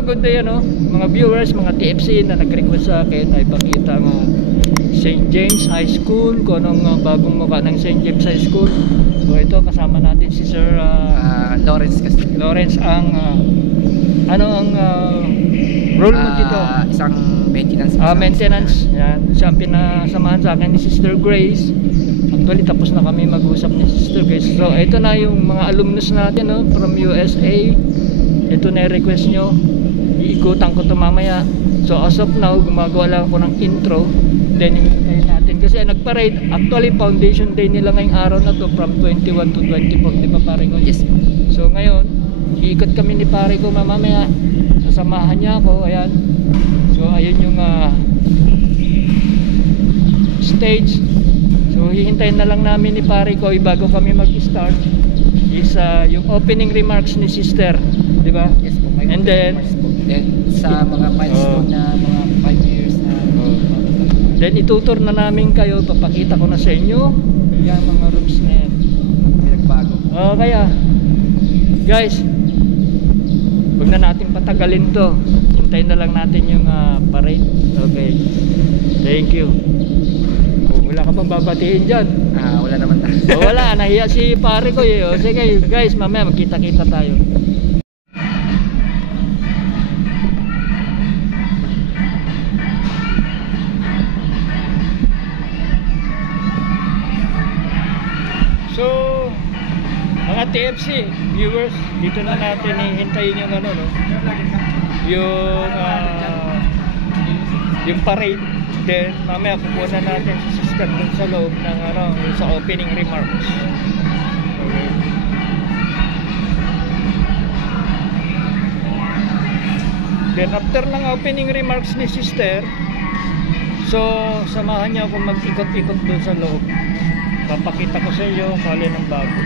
So good day ano, mga viewers, mga TFC na nag-request sa akin ay pakita ang St. James High School, kung anong bagong mukha ng St. James High School. So ito kasama natin si Sir Lawrence kasi. Lawrence, ang ano ang role mo dito? Isang maintenance. Maintenance. Yan. Siya ang pinasamahan sa akin ni Sister Grace. Actually tapos na kami mag-usap ni Sister Grace. So ito na yung mga alumnus natin no, from USA. Ito na yung request nyo. Iikutan ko ito mamaya. So as of now, gumagawa lang ako ng intro. Then hintayin natin. Kasi nag-parade. Actually foundation day nila ngayong araw na to from 21 to 24. Di ba pare ko? Yes. So ngayon, iikot kami ni pare ko mamaya. Sasamahan niya ako. Ayan. So ayun yung stage. So hihintayin na lang namin ni pare ko bago kami mag-start is yung opening remarks ni sister, di ba? Yes po. And then sa mga milestone na mga 5 years na then itutur na namin kayo, papakita ko na sa inyo yung mga rooms na yan. pinagbago. Kaya guys, huwag na natin patagalin to, hintayin na lang natin yung parade. Okay, thank you. Wala ka pang babatiin dyan? Wala naman. Wala, nahiya si pare ko eh. Sige guys, mamaya magkita-kita tayo. So mga TFC viewers, dito na natin hihintayin yung ano no, yung parade. Then mamaya pupunan natin si sister dun sa loob ng ano, sa opening remarks. Okay. Then after ng opening remarks ni sister, so samahan niya ako mag-ikot-ikot dun sa loob. Papakita ko sa iyo kung alin ang bago.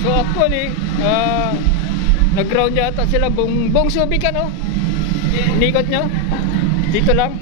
So actually, nag-ground yata sila buong Subic ano? Inikot nyo? Dito lang?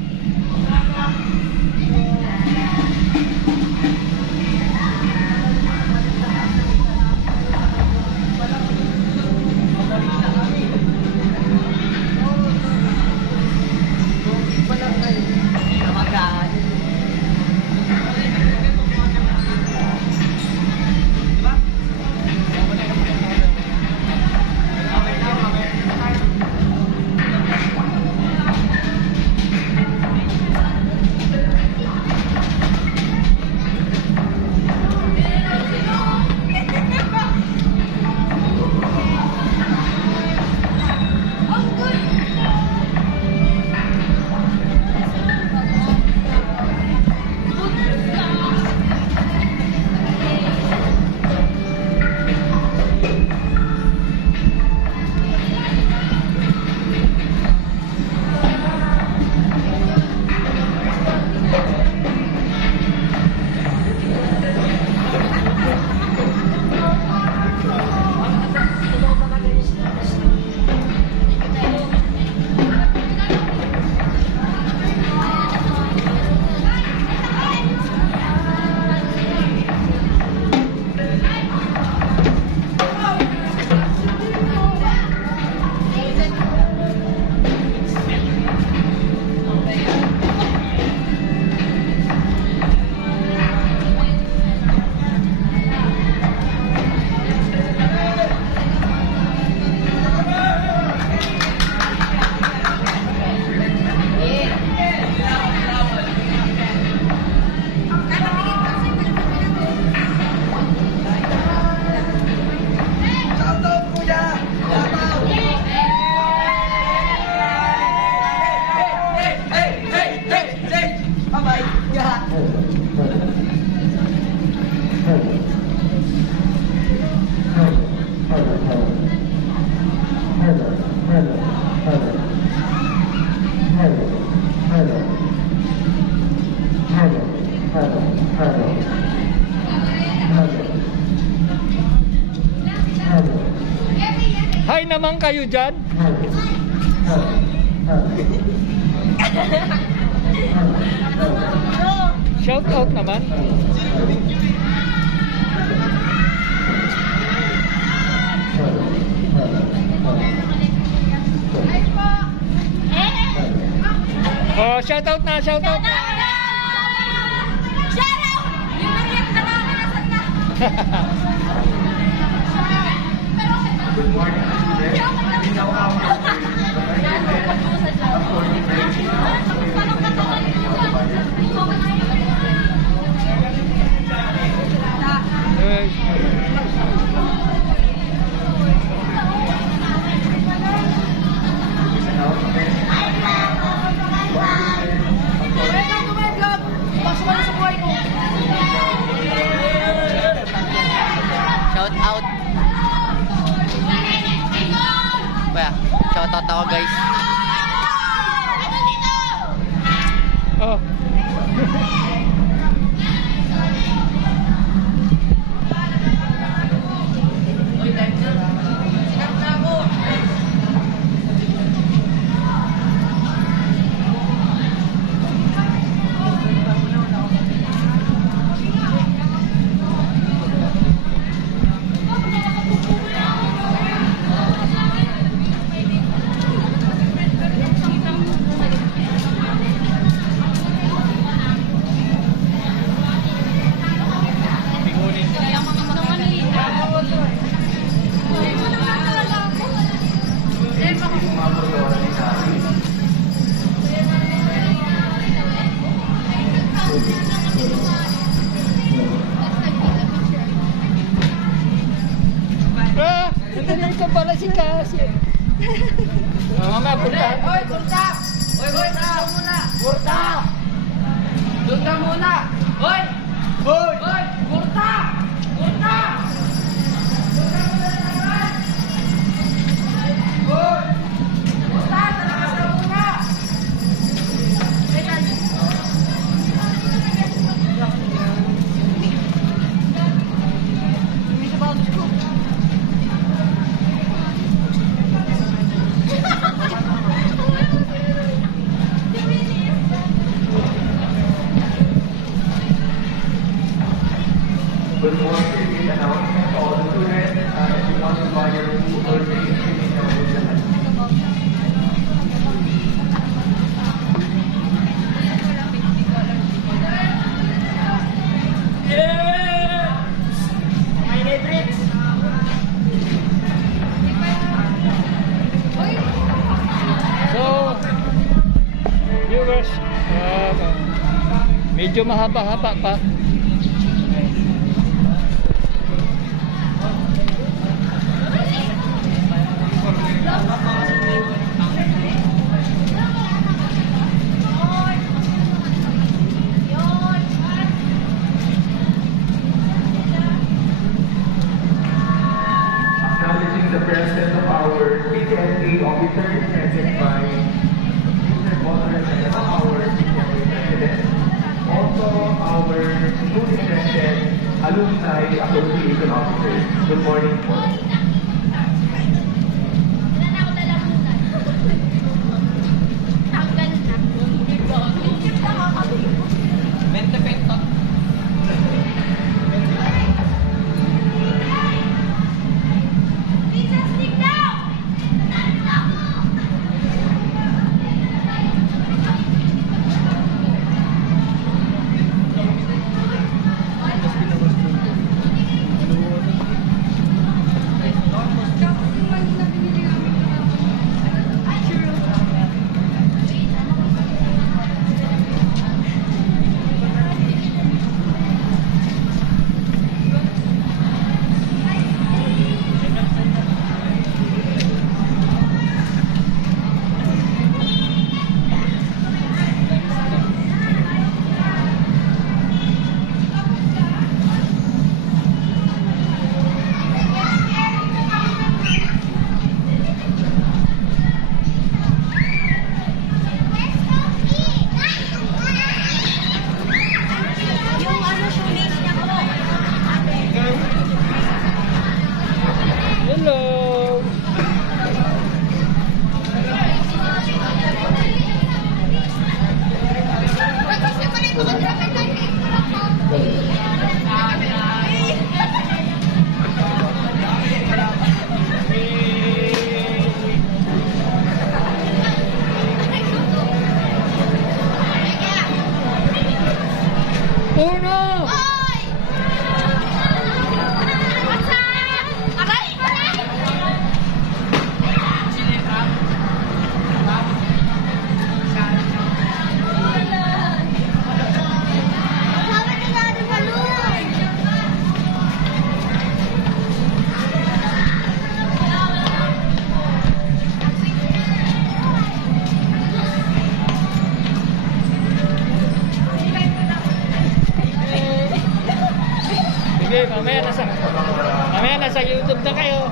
naman kayo dyan. Shout out naman. Oh, shout out na, shout out na. Shout out! Yung merienda namin nasan na? Good morning, students. Shout out. Kuya, shout out ako guys. Oh. Ah, nandito pala si Cassie. Mamaya punta. Oy, Burta! Oy, Burta! Muna! Burta! Doon ka muna! Oy! Oy! Oy! Burta! Burta! Oy! Burta! Talakas ka muna! Good morning, this announcement to all the students. If you want to buy your food or drinks, please come with the So, viewers, medyo mahaba-haba pa. acknowledging the presence of our PTSD officers present by Mr. Bonner and our PTSD president. Also, our student-president alumni association officers. Good morning po. Sige, mamaya nasa YouTube na kayo.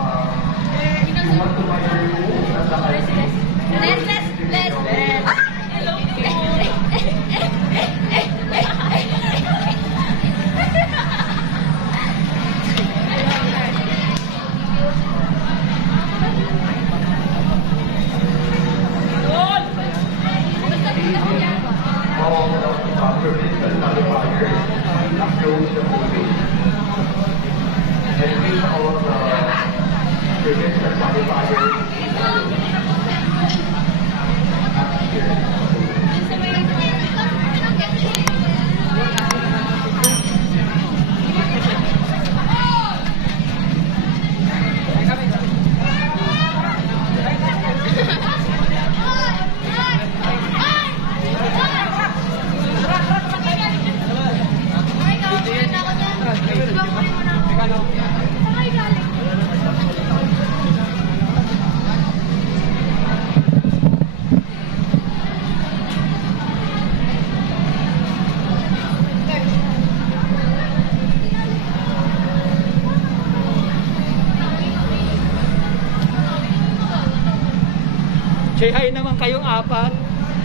Say hi naman kayong apat.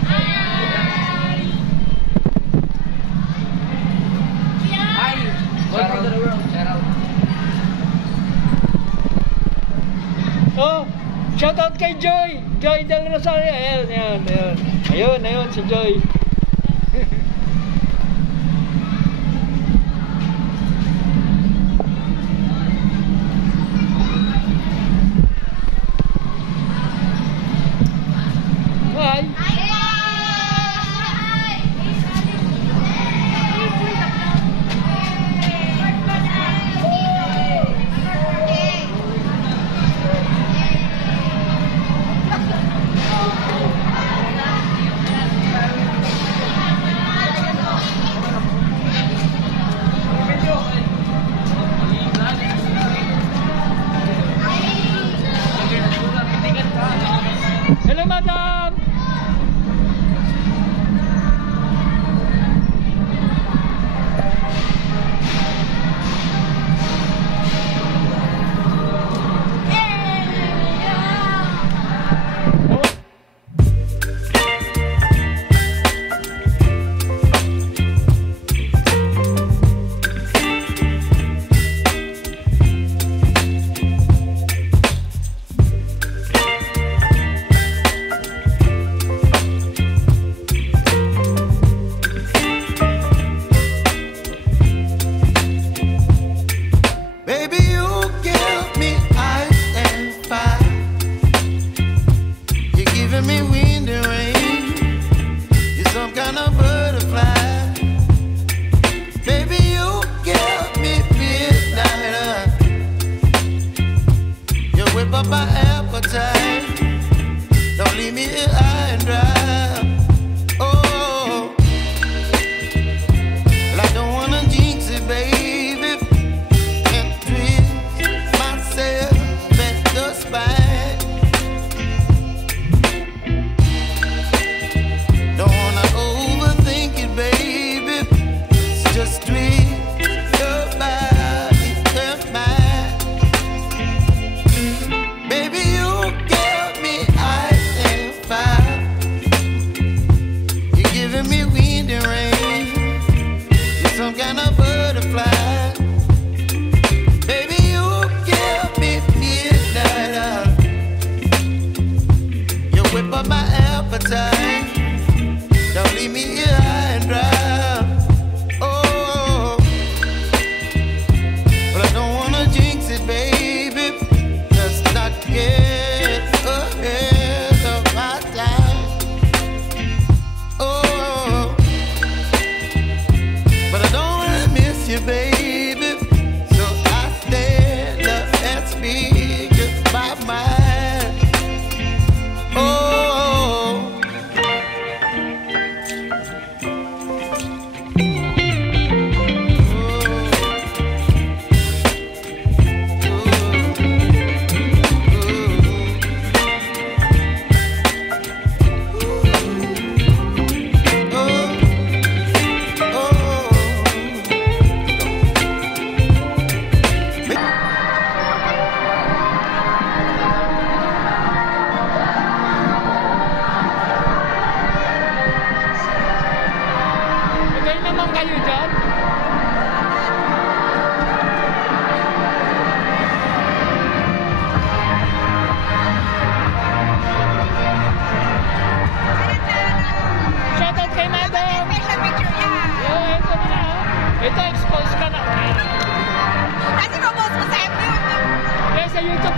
Hi! Welcome to the world. Shout out. Oh, shout out kay Joy. Joy Del Rosario. Ayun, si Joy. Hi.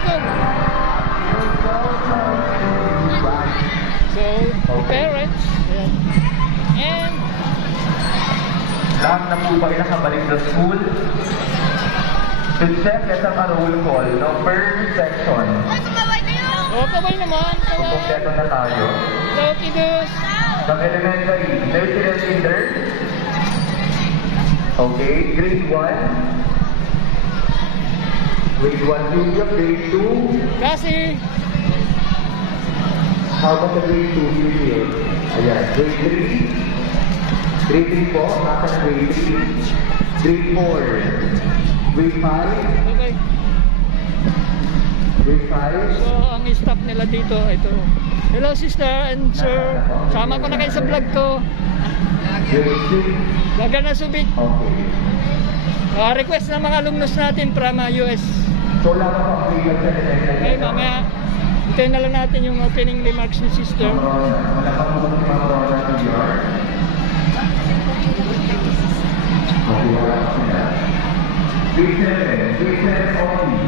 welcome. So, parents, ayan. And Lahat na po ba ay nakabalik sa school? To check, let's have a roll call. Number section. oh, kaway naman, kaway. Kumpleto na tayo. Hello, kiddos. From elementary, nursery leader. Okay, grade 1. Grade 1 junior, grade 2. Kasi, How about the grade 2 junior? Ayan, grade 3. Grade 3 po, nasa grade 3. Grade 4. Grade 5. okay. Grade 5. So, ang staff nila dito, ito. Hello, sister and sir. Sama ko na kayo sa vlog ko. Grade 6. Laga na subik. Okay. Request ng mga alumnus natin from US. So, wala pa po ang grade 7. Okay, mamaya. Hintayin na lang natin yung opening remarks ni sister. Wala pa po si Ma'am Rona New York. Okay, wala pa sila. Grade 7. Grade 7 only.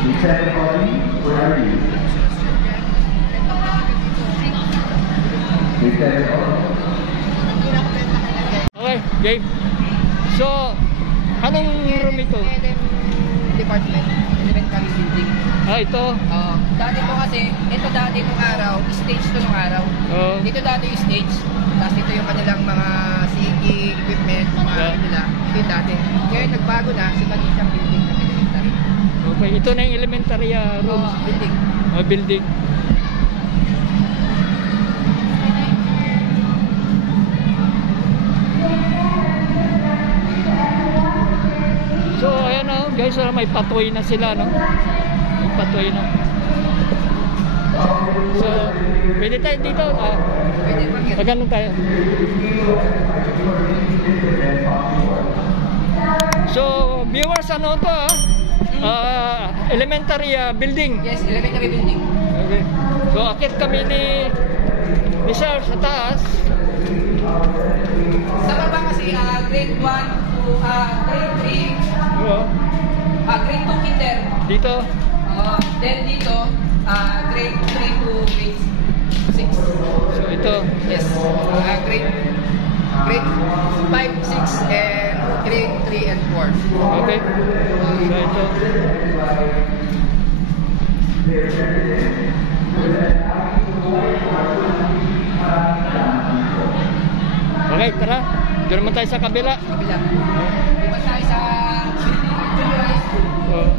Grade 7 only. Where are you? Grade 7 only. Okay, game. So, anong room ito? Department, elementary building. Ito. Dati po kasi, ito dati nung araw, stage to nung araw. Oh. Dito dati yung stage, tapos ito yung kanilang mga singing, equipment, mga Yeah. ano nila. Ito yung dati. Ngayon nagbago na, sa mali siyang building na elementary. Okay, ito na yung elementary room. Building. Building. So, ayan o, guys, may patoy na sila, no? May patoy na. So, pwede tayo dito. Pwede mag-get. Ganun tayo. So, viewers, ano to elementary building. Yes, elementary building. Okay. So, akit kami ni sir sa taas. Sa baba kasi, grade 1 to grade 3, Oo. grade 2 kinder. Dito. Then dito, grade 3 to grade 6. So, ito. Yes, grade 5, 6, and grade 3 and 4. Okay. So, ito. Okay, tara. Doon naman tayo sa kabila. Kabila. Diba tayo sa junior high school? Oo.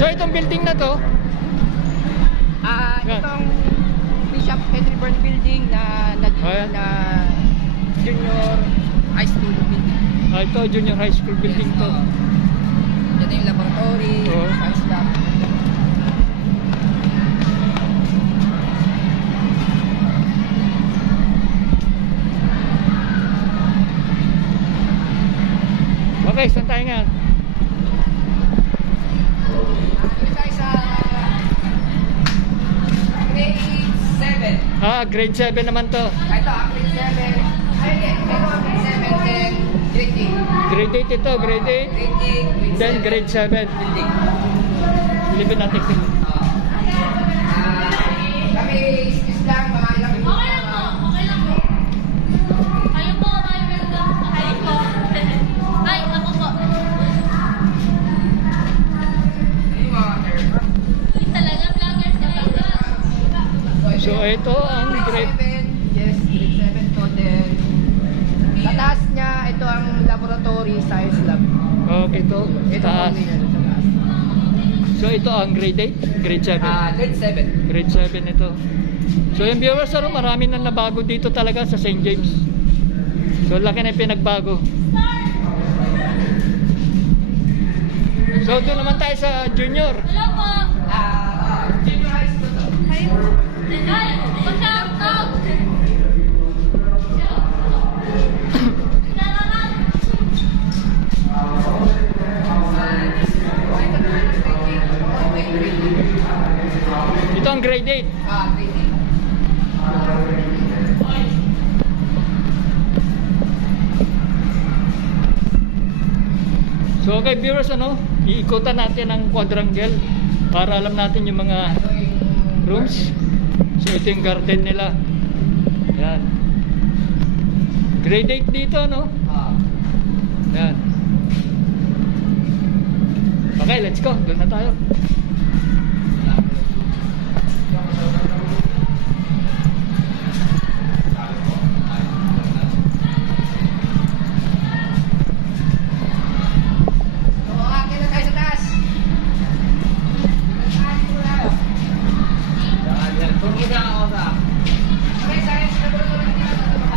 So, itong building na to, Yan. Itong Bishop Henry Byrne building na Ayan. na junior high school building. ito, junior high school building to. Yan yung laboratory, Oo. science lab. Okay, saan tayo nga? Dito tayo sa grade 7. Grade 7 naman to. Ito, grade 7. Ay, pero grade 7 then grade 8. Grade 8 ito, grade 8. Grade 8, Then grade 7. building. Living natin. Kami is lang mga ilang Okay lang po, okay lang po. Kayo po, welcome. Kayo po. Ay, ako po. yung mga Uy, talaga, vloggers na kayo. So, ito ang grade. 7. Yes, grade 7 to then sa taas niya, ito ang laboratory science lab. Okay, ito. Ito Taas. po yan, sa taas. So, ito ang grade 8? Grade 7? Grade 7. Grade 7 ito. So, yung viewers, marami na nabago dito talaga sa St. James. So, laki na yung pinagbago. So, doon naman tayo sa junior. Hello po. Junior high school to. Kayo. Ay, Ito ang grade 8. Grade 8. So okay viewers, ano, iikutan natin ang quadrangle para alam natin yung mga Ito yung rooms. So ito yung garden nila. Yan. Grade 8 dito, no? Yan. Okay, let's go. Doon na tayo. So, akin na tayo sa taas. Taas mo tayo. Okay, science laboratory na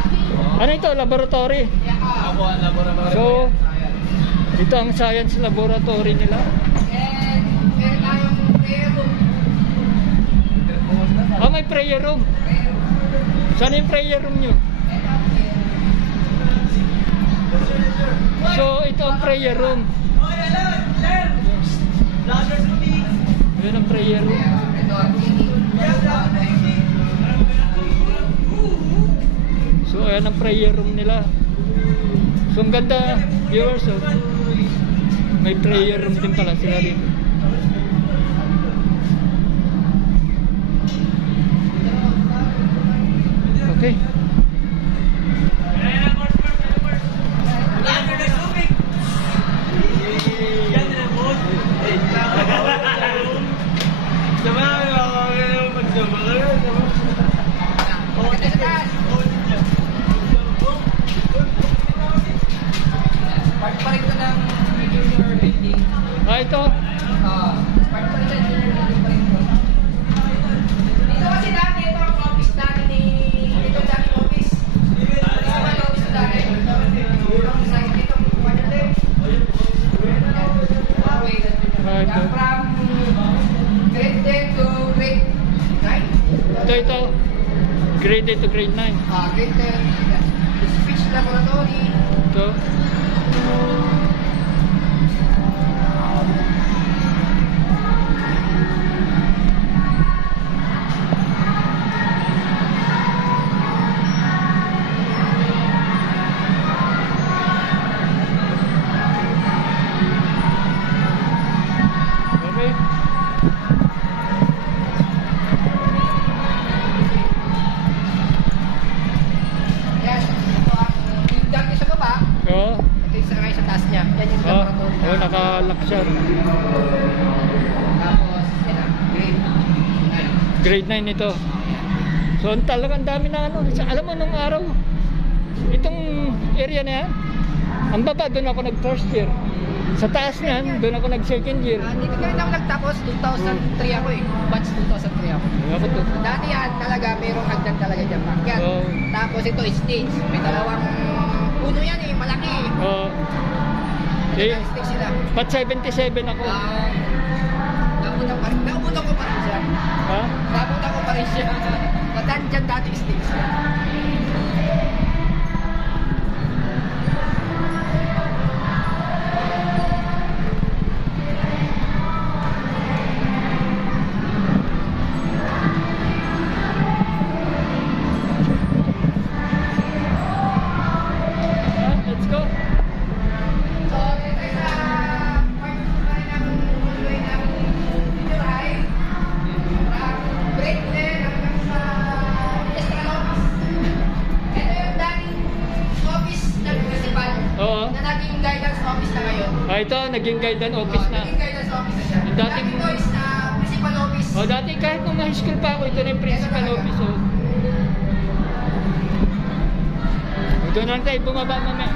dito. Ano ito? Laboratory. So, ito ang science laboratory nila. And meron tayong prayer room. Ah, may prayer room. Prayer room. Saan yung prayer room nyo? And up here. So, ito ang prayer room. Yun ang prayer room. Ito ang TV. So, ayan ang prayer room nila. So, ang ganda, viewers. So, may prayer room din pala sila dito. Okay. Ito sa taas. Part pa rin ito ng junior building. Ah, ito. Part pa rin ito ng junior building pa rin ito. Dito kasi dati ito ang office dati ni... Ito ang dati office. Ito ang office dati. Yung side dito. Okay. From grade 10 to grade 9. Ito. Grade 8 to grade 9. Grade 10. Speech laboratory. Ito. Okay. Yan. Ito ang yung dati sa baba. Oo. Ito yung sa taas niya. Yan yung Oh, laboratory oh, nakalock siya. Tapos, yan ang grade 9. Grade 9 ito. So, talagang dami na ano. Alam mo, nung araw, itong area na yan, ang baba, doon ako nag-first year. Sa taas niyan, doon ako nag-second year. Dito ka rin ako nagtapos, 2003 ako eh. Batch 2003 ako. Ako to. Dati yan talaga, mayroong hagdan talaga dyan. Yan. Oh. Tapos ito stage. May dalawang puno yan eh, malaki eh. Oh. May Eh, stage sila. Pat 77 ako. Nabutan pa rin. Nabutan ko pa rin siya. Ha? Nabutan ko pa rin siya. Matan dyan dati stage. Let's go. So, ito yung part ng tuloy ng junior high. Grade 10 hanggang sa industrial office. Ito yung dating office ng principal Oo. na naging guidance office na ngayon. Ah, ito, naging guidance office na. Naging guidance office na siya. Yung dating- Dati ito is principal office. Oh, dati kahit nung high school pa ako, ito na yung principal office. Oh. Doon lang tayo bumaba mamaya.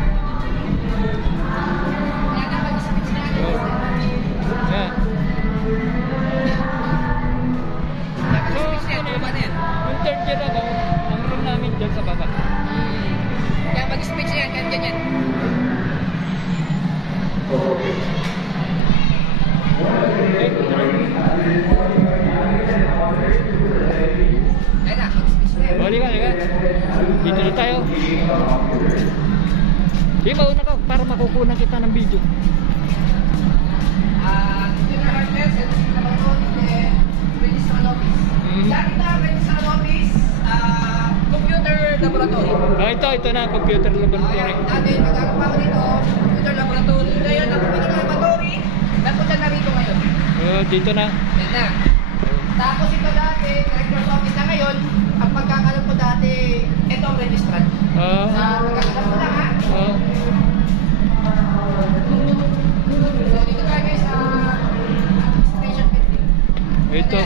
Kaya nakapag-speech na natin. Yan. So, Nakapag-speech na ano yan. yun? Yung third year ako, ang room namin dyan sa baba. Kaya mag-speech na yan. Kaya dyan yan. Okay, Ayun na, mag-speech na yan. Balik ka. Dito na tayo. Sige, mauna ka para makukunan kita ng video. Junior high nurse, ito si Kapatid, ito na, computer laboratory. Ayan, dati nag-ano pa ako dito, computer laboratory. Ngayon, ang computer laboratory, napunta na rito ngayon. Dito na. Yan na. Tapos ito dati, director's office na ngayon, ang pagkakalam ko dati, ito ang registrant. Sa pagkakalam ko lang ha. So dito tayo guys sa station 15. Ito.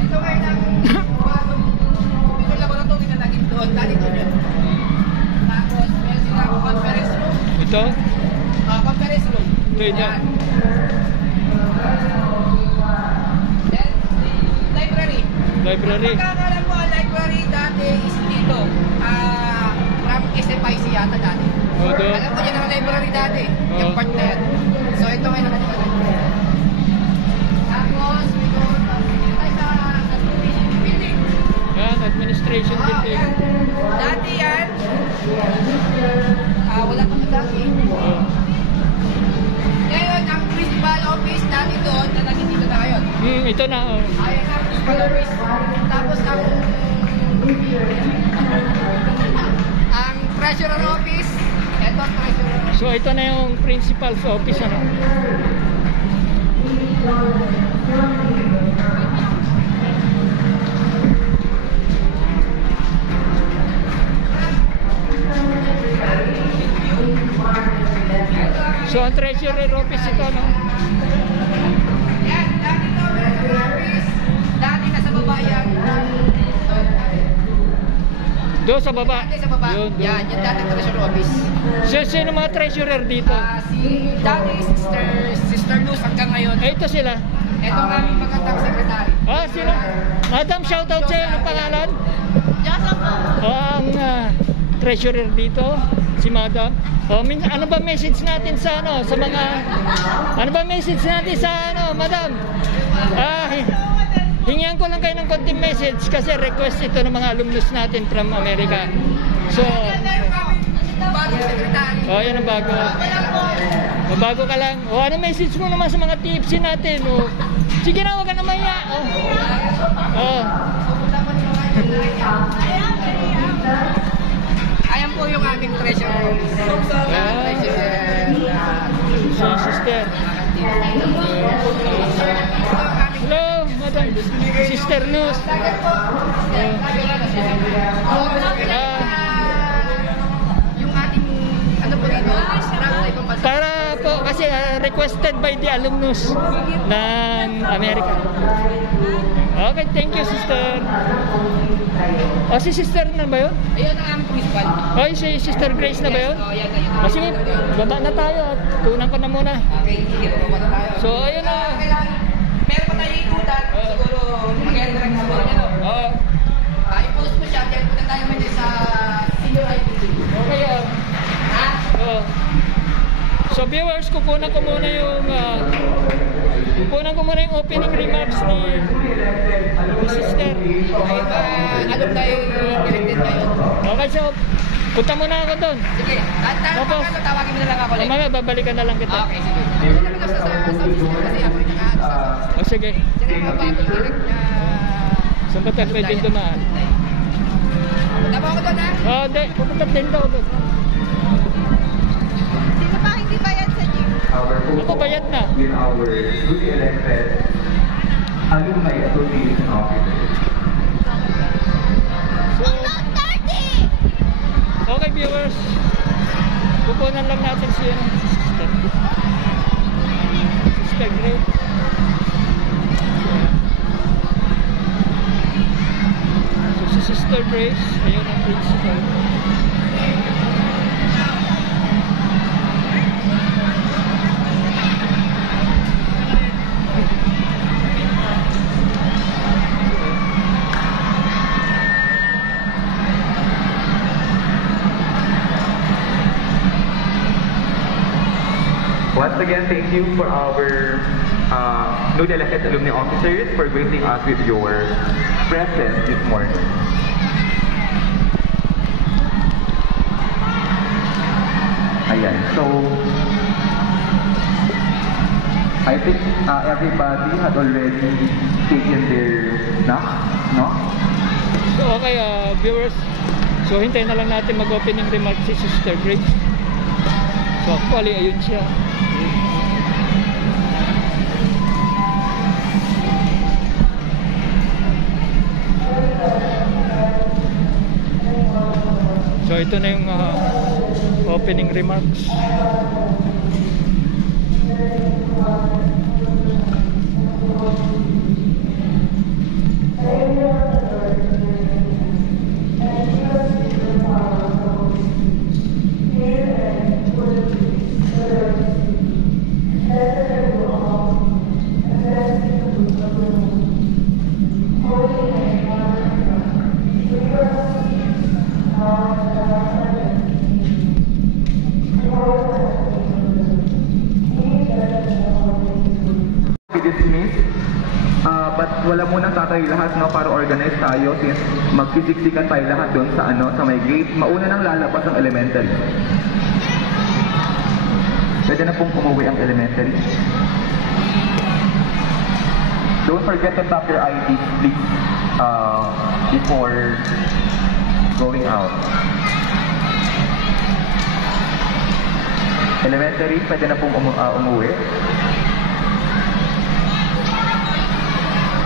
Ito ngayon ang bagong computer laboratory na naging doon. Dati doon yun. Tapos meron silang conference room. Ito. Conference room. Ito. Yan. Then, library. Library. Ang pagkakalam ko, ang library dati is dito. From SFIC yata dati. Doon. Alam ko yan ang library dati. Yung part na yan. So, ito ngayon ang library. Tapos, dito tayo sa administration building. Yan, administration building. Yan. Dati yan. Wala pa sa dati. Ngayon, ang principal office dati doon na naging dito na ngayon. Ito na. Ayan ang principal office. Tapos ang treasurer office. Ito ang treasurer office. So ito na yung principal's office, ano? So ang treasurer office ito, no? Yan, dati ito treasurer office. Dati nasa baba yan. Doon sa baba. Dati sa baba. Yun, doon. Yan, yung dati treasurer office. So, sino mga treasurer dito? Si dati Sister Luz hanggang ngayon. Ito sila. Ito ang aming magandang secretary. Sino? Madam, shoutout sa'yo. Anong pangalan? Joseph po. Ang treasurer dito, si Madam. Ano ba message natin sa ano ba message natin sa Madam? Hingihan ko lang kayo ng konting message kasi request ito ng mga alumnus natin from America. So, Bagong secretary. yan ang bago. Bago ka lang. Ano message mo naman sa mga tipsy natin? Sige na, huwag ka na maya. Ayan po yung aming treasurer. Si sister. Hello, Madam. Sister Luz. Yung ating ano po dito, Para po, kasi requested by the alumnus ng Amerika. Okay, thank you, sister. Si sister na ba yun? ayun ang aming principal. Si Sister Grace na ba yun? Yan, ayun. Sige, baba na tayo at tunan ko na muna. Okay, sige po muna tayo. So, ayun na. Meron pa tayo ikutan, siguro maganda rin siguro niya, no? I-post mo siya, kaya punta tayo ngayon sa senior IPC. Okay, Ha? So viewers, kukunan ko muna yung opening remarks ni sister. Alam tayo elected ngayon. Okay, so punta muna ako doon. Sige, tawagin mo na lang ako ulit. Mamaya babalikan na lang kita. Okay, sige. Hindi naman ako sa office kasi ako yung naka-ano sa Sige. Sige, mabagong direct na... Saan ba tayo pwedeng dumaan? Punta mo ako doon, ha? Hindi. Pupunta din daw doon. Sino pa hindi bayad sa gym? Ako bayad na. With our newly elected alumni association officers. So, okay viewers, pupunan lang natin si sister. Sister Grace. So si Sister Grace, ayun ang principal. Once again, thank you for our newly elected alumni officers for gracing us with your presence this morning. Ayan, so I think everybody had already taken their nap, no? So okay viewers, So hintayin na lang natin mag-opening remarks si Sister Grace. So actually ayun siya. So ito na yung opening remarks. Dismiss. But wala munang tatay lahat, no, para organize tayo since magsisiksikan tayo lahat doon sa sa may gate. Mauna nang lalabas ang elementary. Pwede na pong umuwi ang elementary. Don't forget to tap your ID, please, before going out. Elementary, pwede na pong umuwi.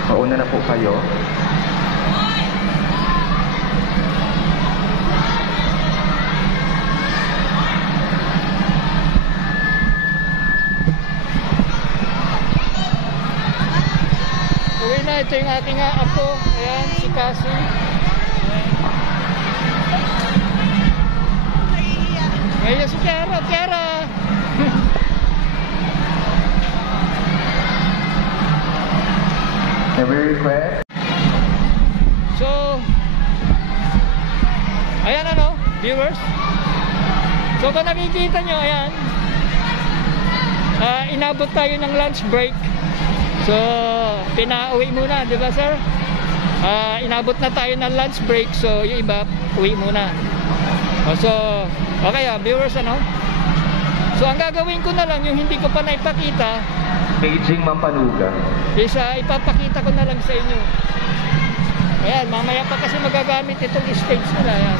Mauna na po kayo. Uwi na, ito yung ating apo. Ayan, si Cassie. Ngayon si Kiara, Kiara. Every request. So, ayan viewers. So kung nakikita nyo, ayan, inabot tayo ng lunch break. So, pinauwi muna, di ba sir? Inabot na tayo ng lunch break. So, yung iba, uwi muna. So, okay viewers, So, ang gagawin ko na lang, yung hindi ko pa naipakita, Beijing Mampanuga. isa ipapakita ko na lang sa inyo. Ayan, mamaya pa kasi magagamit itong stage nila. Ayan.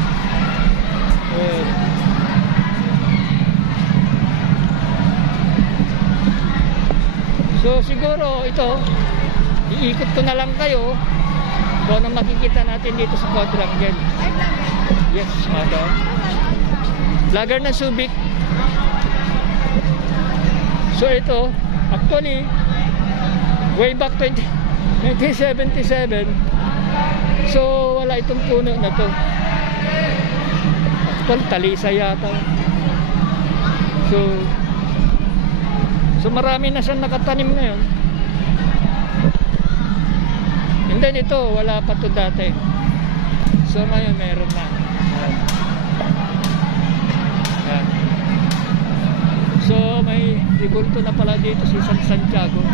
So siguro ito, iikot ko na lang kayo kung anong makikita natin dito sa quadrangle. Yes, madam. Vlogger ng Subic. So ito, actually, way back 1977, so wala itong puno na to. Actually, talisay yata. So marami na siyang nakatanim ngayon. And then ito, wala pa to dati. So ngayon meron na. Ayan. So may ribulto na pala dito si San Santiago.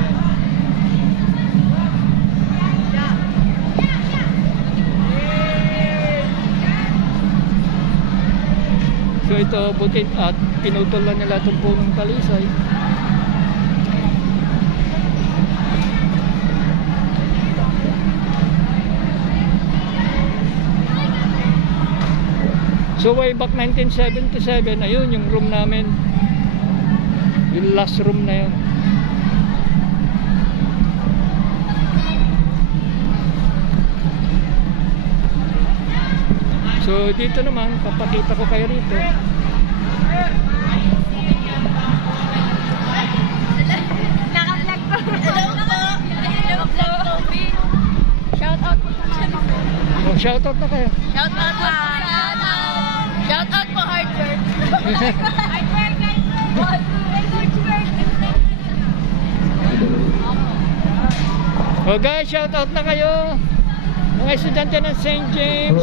So ito, butit at pinutol na nila itong punong talisay. So way back 1977, ayun yung room namin. Yung last room na yun. So dito naman, papakita ko kayo rito. Naka-vlog po. Hello po. Hello po. Shout out po sa mga. Oh, shout out na kayo. Shout out po. Shout out po hard work. Hard work guys. Hard work. Oh guys, shout out na kayo. Mga estudyante ng St. James.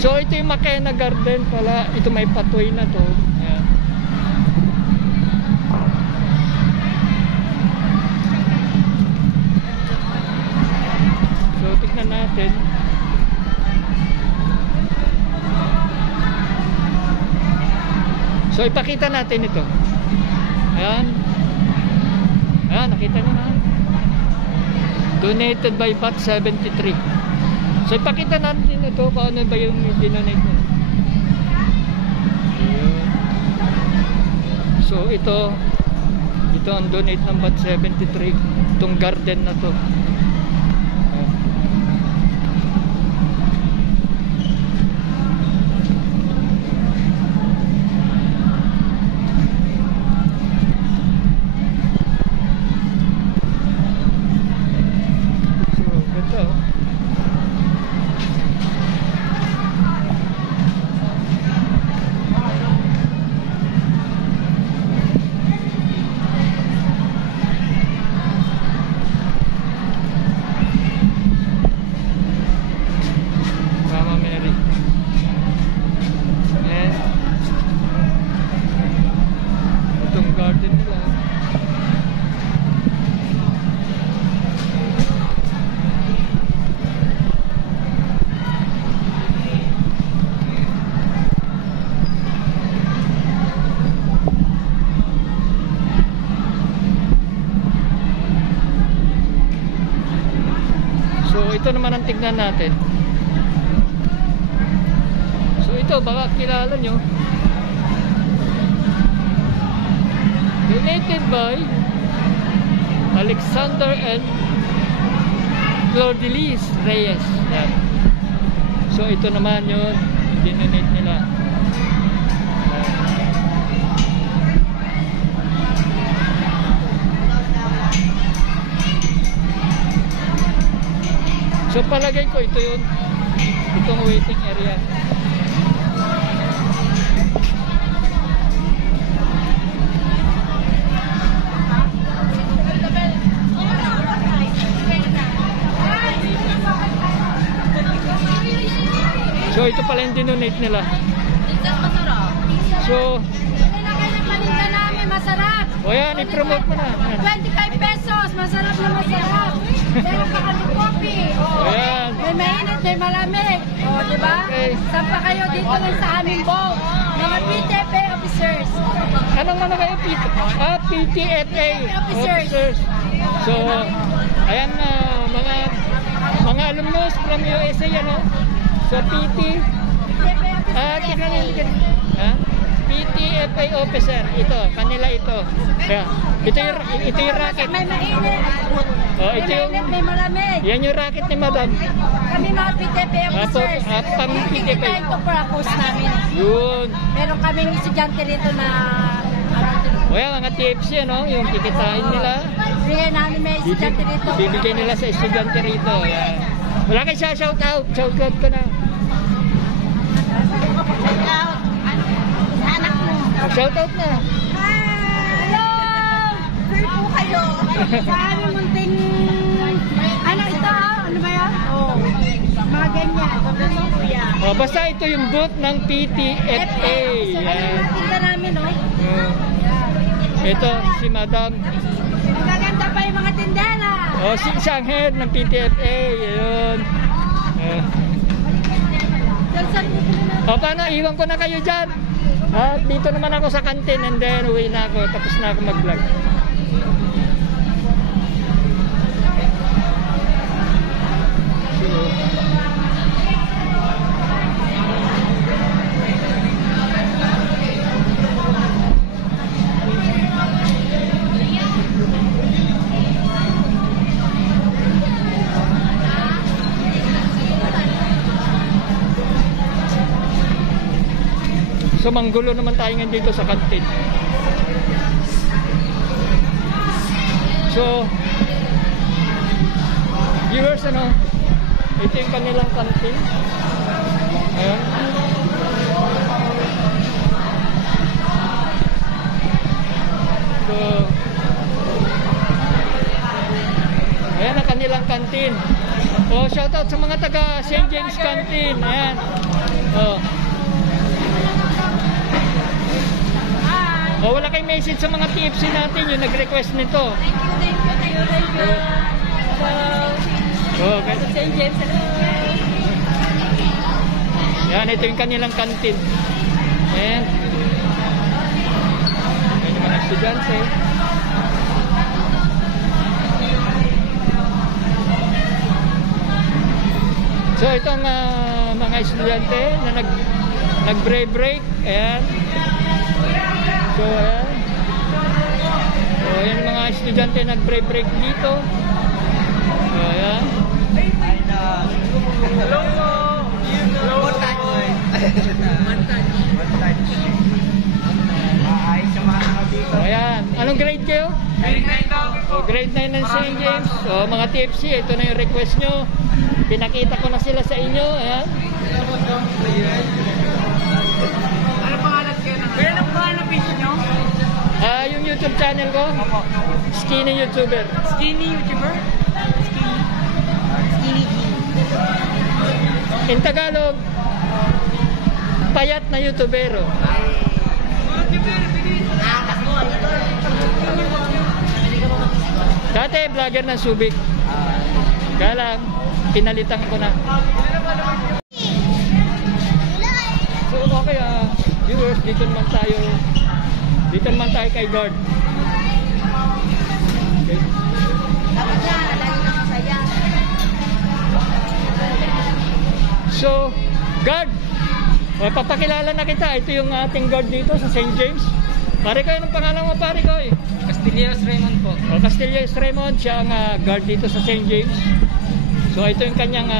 So ito yung Makena Garden pala. Ito may patoy na to. Ayan. So tignan natin. So ipakita natin ito. Ayan. Ayan, nakita nyo na. Donated by Bat 73. So ipakita natin ito kung ano ba yung dinonate mo. Ayun. So ito ang donate ng Bat 73. Itong garden na to. So ito naman ang tignan natin. So ito baka kilala nyo. Donated by Alexander and Claudelis Reyes. Yan. So ito naman yun, dinonate nila. So palagay ko ito yun, itong waiting area. So ito pala yung dinonate nila. So masarap. o yan, i-promote mo na. 25 pesos, masarap na masarap. Meron pa kami coffee. Oh. Ayan. May mainit, may malamig. Oh, di ba? Okay. Saan pa kayo dito lang sa aming boat? Mga PTFA officers. Anong ano kayo? PTFA officers. So, ayan na, mga alumnus from USA, ano? So, tingnan nyo. PTFA officer. Ito, kanila ito. Kaya, ito yung racket. May mainit. Oh, May ito yung, mainit, may malamig. yan yung racket ni madam. Kami mga PTFA officers. pang PTFA. Nakikita ito for a post namin. Yun. Meron kaming estudyante rito na O yan, mga tips yan, no? Yung kikitain nila. bigyan namin may estudyante rito. Bibigay nila sa estudyante rito. Yan. Wala kayo siya shout out. Shout out ko na. Anak mo. Shout out na. Hello! Sir po kayo. Sa aming munting... Ano ito? Ano ba yan? Oh. Mga ganyan. Ano kuya? O, basta ito yung booth ng PTFA. Sa Yan. tinda namin, no? Ito, si madam. Magaganda pa yung mga tindera. O, si isang head ng PTFA. Yun. Saan po na? O, paano? Iwan ko na kayo dyan. At dito naman ako sa kantin and then uwi na ako. Tapos na ako mag-vlog. So manggulo naman tayo ngayon dito sa kantin. So viewers, ano, ito yung kanilang kantin. Ayan. So ayan ang kanilang kantin. Oh, shout out sa mga taga St. James Canteen. Ayan. Oh. O, wala kayong message sa mga TFC natin yung nag-request nito. Thank you. Okay. St. James. Yan, ito yung kanilang kantin. Ayan. Ayan yung mga estudyante. ito ang mga estudyante na nag-break. Ayan. So, ayan. So, ayan mga estudyante nag-break dito. So, ayan. Hello po. Montage. Ayos yung mga tao dito. So, ayan. Anong grade kayo? Grade 9 daw. O, grade 9 ng St. James. So, mga TFC, ito na yung request nyo. Pinakita ko na sila sa inyo. Ayan. Ano pangalan kayo na? Kaya anong pangalan ng page nyo? Yung YouTube channel ko, Opo. Skinny YouTuber. Skinny YouTuber? Skinny G. In Tagalog, payat na YouTubero. Dati, vlogger ng Subic. Kaya lang, pinalitan ko na. So, okay, viewers, dito naman tayo. Dito naman tayo kay Guard. Okay. Dapat yan, lagi na masaya. So, Guard, papakilala na kita. Ito yung ating guard dito sa St. James. Pare ko, anong pangalan mo, pare ko? Castillas Raymond po. O, Castillas Raymond, siya ang guard dito sa St. James. So, ito yung kanyang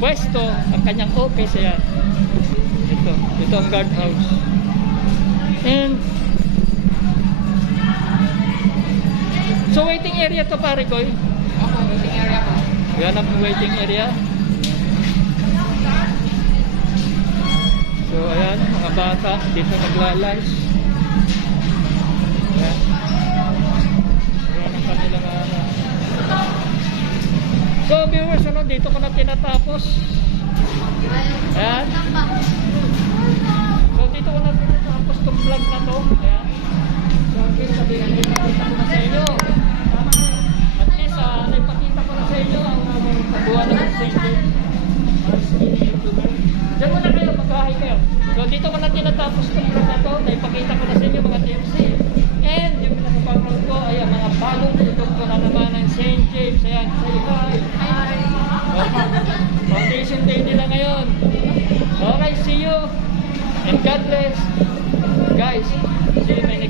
pwesto, ang kanyang office. Ayan. Ito ang guard house. And, so, waiting area to, pare ko. Opo, waiting area po. Yan ang waiting area. So, ayan, mga bata dito naglalunch. Ayan. Ayan ang kanilang So, viewers, dito ko na tinatapos. Ayan. So, dito ko na tinatapos itong vlog na to. Ayan. So, okay, sabihin ko na sa inyo. At least, naipakita ko na sa inyo ang pagbuwan ng St. James. Diyan muna kayo, magkahay kayo. So dito ko na tinatapos itong vlog na to. Naipakita ko na sa inyo mga TFC. And yung pinaka-background ko ay ang mga bagong tutok ko na naman ng St. James. Ayan, say hi. Hi. Foundation day nila ngayon. Okay, see you. And God bless. Guys, see you in my